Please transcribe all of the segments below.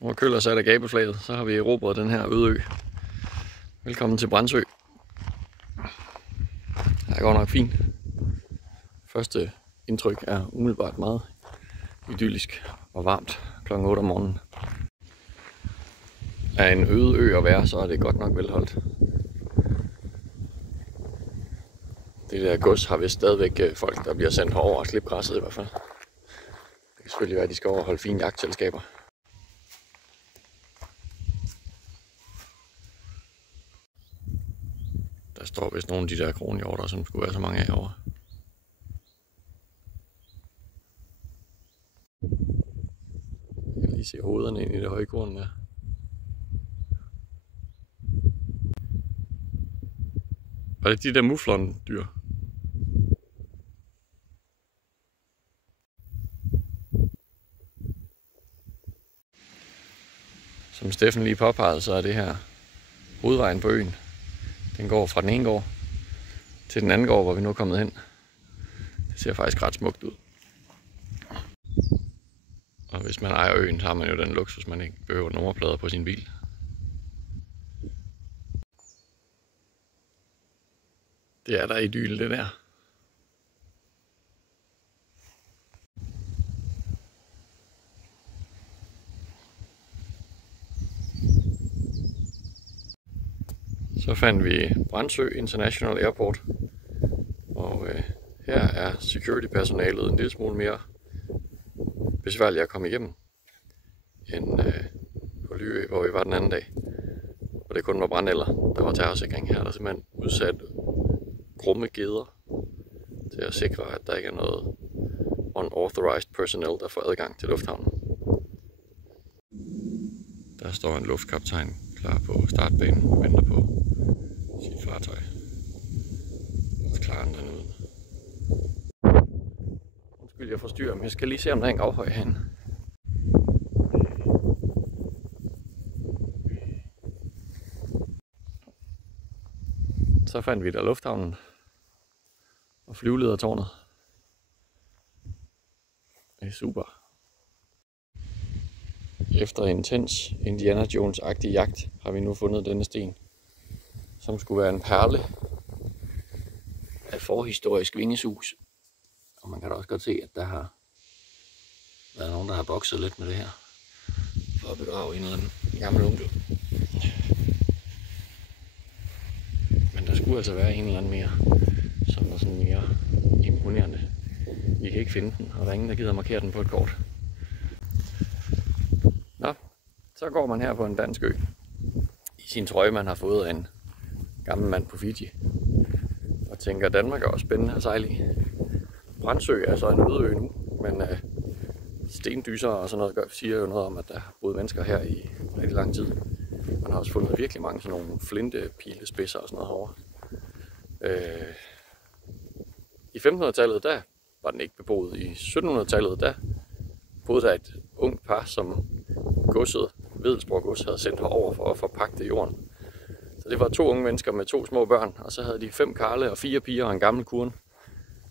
Nu er køler sat af gabelflaget, så har vi erobret den her øde ø. Velkommen til Brandsø. Det går nok fint. Første indtryk er umiddelbart meget idyllisk og varmt kl. 8 om morgenen. Er en øde ø at være, så er det godt nok velholdt. Det der gods har vist stadigvæk folk, der bliver sendt herover og slippe græsset i hvert fald. Det kan selvfølgelig være, at de skal overholde fine jagtselskaber. Der står vist nogle af de der kronhjorter, som skulle være så mange af herovre. Jeg kan lige se hovederne ind i det høje korn der. Var det de der muflon-dyr? Som Steffen lige påpegede, så er det her hovedvejen på øen. Den går fra den ene gård til den anden gård, hvor vi nu er kommet hen. Det ser faktisk ret smukt ud. Og hvis man ejer øen, så har man jo den luksus, man ikke behøver nummerplader på sin bil. Det er der idyl, det der. Så fandt vi Brandsø International Airport. Og her er security-personalet en lille smule mere besværligt at komme igennem end på Lyø, hvor vi var den anden dag. Og det kun var brandælder, der var terrorsikring. Her er der simpelthen udsat grumme geder til at sikre, at der ikke er noget unauthorized personnel, der får adgang til lufthavnen. Der står en luftkaptajn klar på startbanen og venter på sit fartøj. Så klarer han den ud. Undskyld, jeg forstyrrer, men jeg skal lige se, om der er en gravhøj herinde. Så fandt vi der lufthavnen og flyveledertårnet. Det er super. Efter en intens Indiana Jones-agtig jagt har vi nu fundet denne sten, som skulle være en perle af forhistorisk vingesus. Og man kan da også godt se, at der har været nogen, der har bokset lidt med det her for at begrave en eller anden gammel onkel. Men der skulle altså være en eller anden mere, som var sådan mere imponerende. Vi kan ikke finde den, og der er ingen, der gider markere den på et kort. Nå, så går man her på en dansk ø i sin trøje, man har fået af en gammel mand på Fiji. Og tænker, at Danmark er også spændende at sejle i. Brandsø er så en øde ø nu, men stendyser og sådan noget siger jo noget om, at der har boet mennesker her i rigtig lang tid. Man har også fundet virkelig mange sådan nogle flintepilespidser og sådan noget herovre. I 1500-tallet, der var den ikke beboet. I 1700-tallet, der boede der et ungt par, som godset, Wedellsborg gods, havde sendt herover for at forpagte jorden. Så det var 2 unge mennesker med 2 små børn, og så havde de 5 karle og 4 piger og en gammel kurn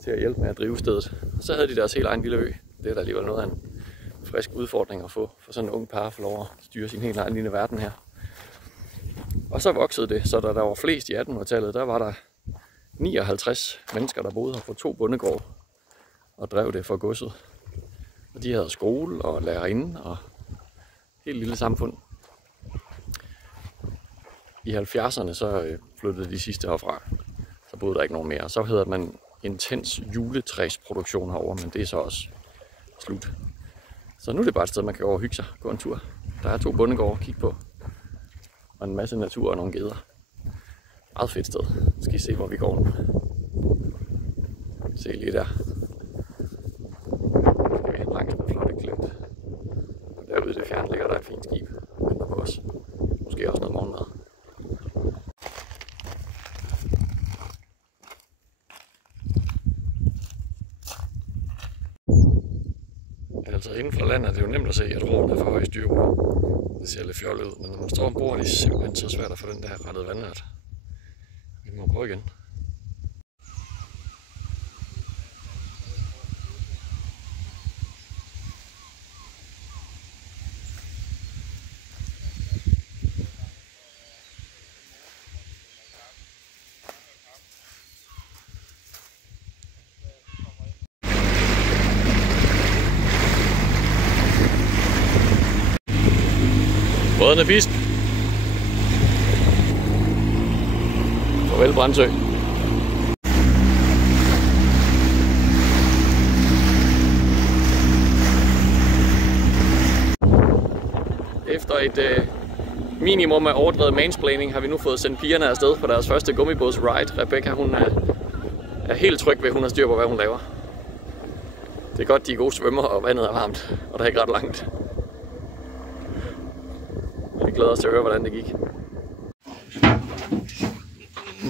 til at hjælpe med at drive stedet. Og så havde de deres helt egen lille ø. Det er da alligevel noget af en frisk udfordring at få for sådan en ung par at få lov at styre sin helt egen lille verden her. Og så voksede det, så da der var flest i 1800-tallet, der var der 59 mennesker, der boede her på 2 bondegårde og drev det for godset. Og de havde skole og lærerinde og helt lille samfund. I 70'erne så flyttede de sidste herfra. Så boede der ikke nogen mere. Så hedder man intens juletræsproduktion herover, men det er så også slut. Så nu er det bare et sted, man kan gå og hygge sig, gå en tur. Der er 2 bondegårde at kigge på. Og en masse natur og nogle geder. Meget fedt sted. Nu skal I se, hvor vi går nu. Se lige der. Nu skal vi hen langs den flotte klint. Og derude i det fjerne ligger der et fint skib. Venter på os. Måske også noget morgenmad. Altså inden for landet er det jo nemt at se, at roen er for høj styrbord. Det ser lidt fjollet ud, men når man står ombord, er det simpelthen så svært at få den der rettet vandret. Vi må prøve igen. Båden er fisk. Farvel Brandsø. Efter et minimum af overdrevet mansplaining har vi nu fået sendt pigerne afsted på deres første gummibåds-ride. Rebecca, hun er helt tryg ved, at hun har styr på, hvad hun laver. Det er godt, de er gode svømmer, og vandet er varmt, og der er ikke ret langt. Vi glæder os til at høre, hvordan det gik.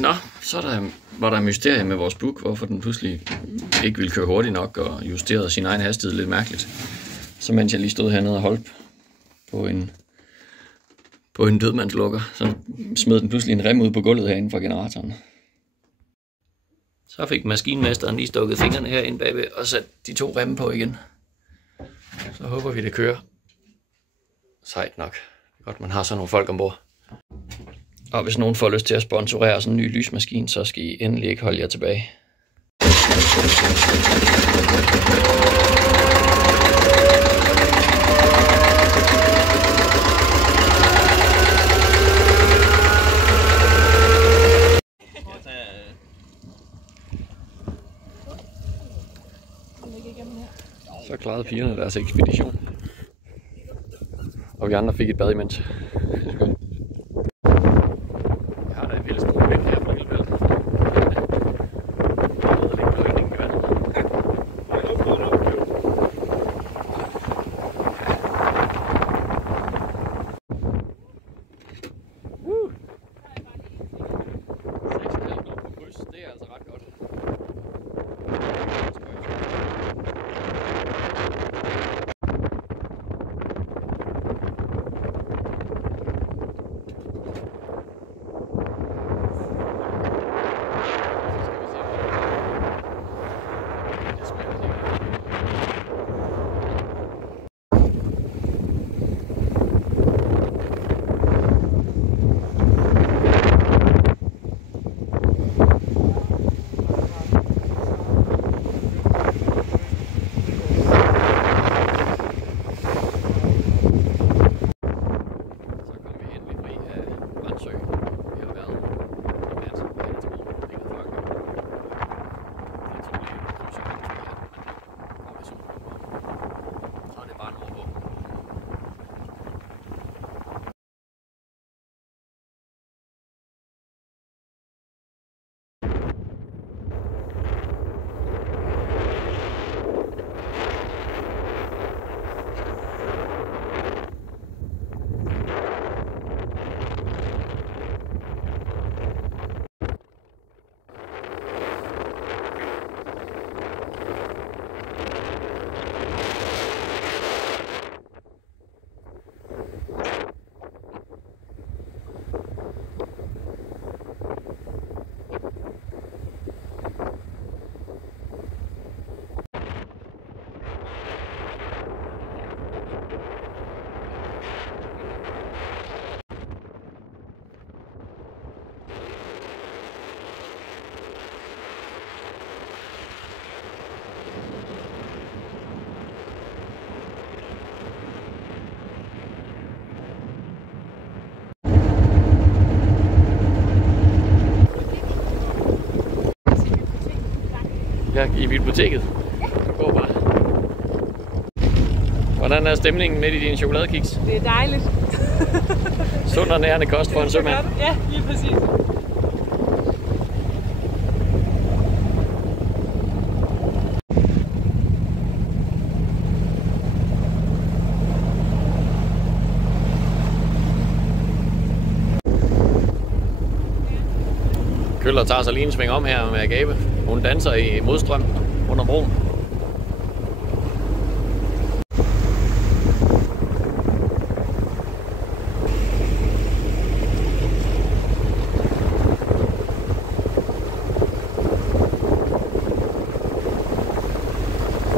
Nå, så var der et mysterie med vores book, hvorfor den pludselig ikke ville køre hurtigt nok og justerede sin egen hastighed lidt mærkeligt. Så mens jeg lige stod hernede og holdt på en dødmandslukker, så smed den pludselig en rem ud på gulvet herinde fra generatoren. Så fik maskinmesteren lige stukket fingrene herinde bagved og sat de 2 remme på igen. Så håber vi, det kører. Sejt nok. Godt, man har sådan nogle folk ombord. Og hvis nogen får lyst til at sponsorere sådan en ny lysmaskine, så skal I endelig ikke holde jer tilbage. Så klarede pigerne deres ekspedition. Og vi andre fik et bad imens. Jeg har da en lille smule væk her fra Lillebælt. Jeg ved ikke, pløjningen i vandet. Det er altså ret godt. Ja, i biblioteket. Så går bare. Hvordan er stemningen midt i din chokoladekiks? Det er dejligt. Sund og nærende kost for en sømand. Ja, lige præcis. Køller tager sig lige en sving om her med Agape. Hun danser i modstrøm under broen.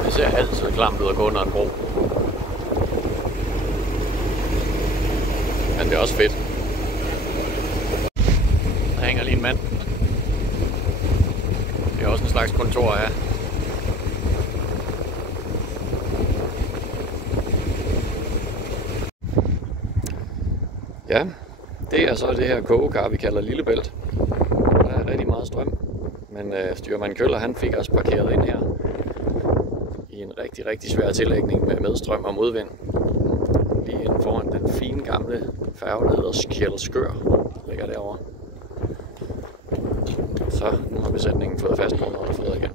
Det ser altid klamt ud at gå under en bro. Men det er også fedt. Der hænger lige en mand. Det er også en slags kontor her. Ja, det er så det her kogekar, vi kalder Lillebælt. Der er rigtig meget strøm, men styrmand Køller, han fik os parkeret ind her i en rigtig svær tillægning med medstrøm og modvind. Lige inden foran den fine gamle færge, der hedder Skjælskør, ligger derovre. Så nu har besætningen fået fast på noget fødder igen.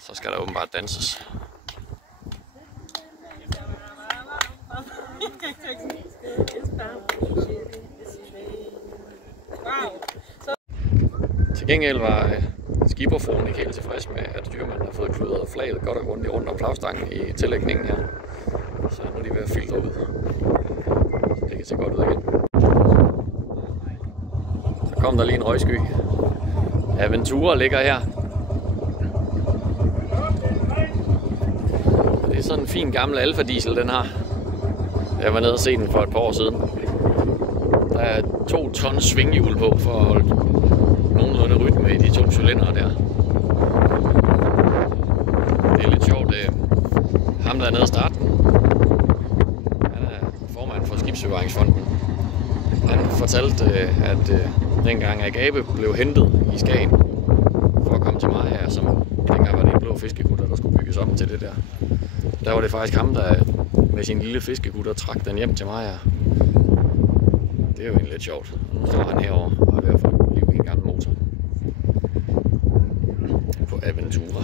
Så skal der åbenbart danses. Til gengæld var skipperfruen ikke helt tilfreds med, at styrmanden har fået kludret flaget godt og grundigt rundt om flagstangen i tillægningen her. Så nu er de ved at filtre ud. Så det kan se godt ud igen. Så kom der lige en røgsky. Aventura ligger her. Det er sådan en fin gammel Alfa Diesel, den har. Jeg var nede og se den for et par år siden. Der er 2 tons svinghjul på for at holde nogenlunde rytme i de 2 cylindere der. Det er lidt sjovt. Ham der er nede og starte den, han er formand for Skibsbevaringsfonden. Han fortalte, at dengang Agape blev hentet i Skagen for at komme til Maja, som dengang var det en blå fiskekutter, der skulle bygges om til det der. Der var det faktisk ham, der med sin lille fiskekutter trak den hjem til Maja. Det er jo egentlig lidt sjovt. Nu står han herovre og er ved at få liv i en gammel motor på Aventura.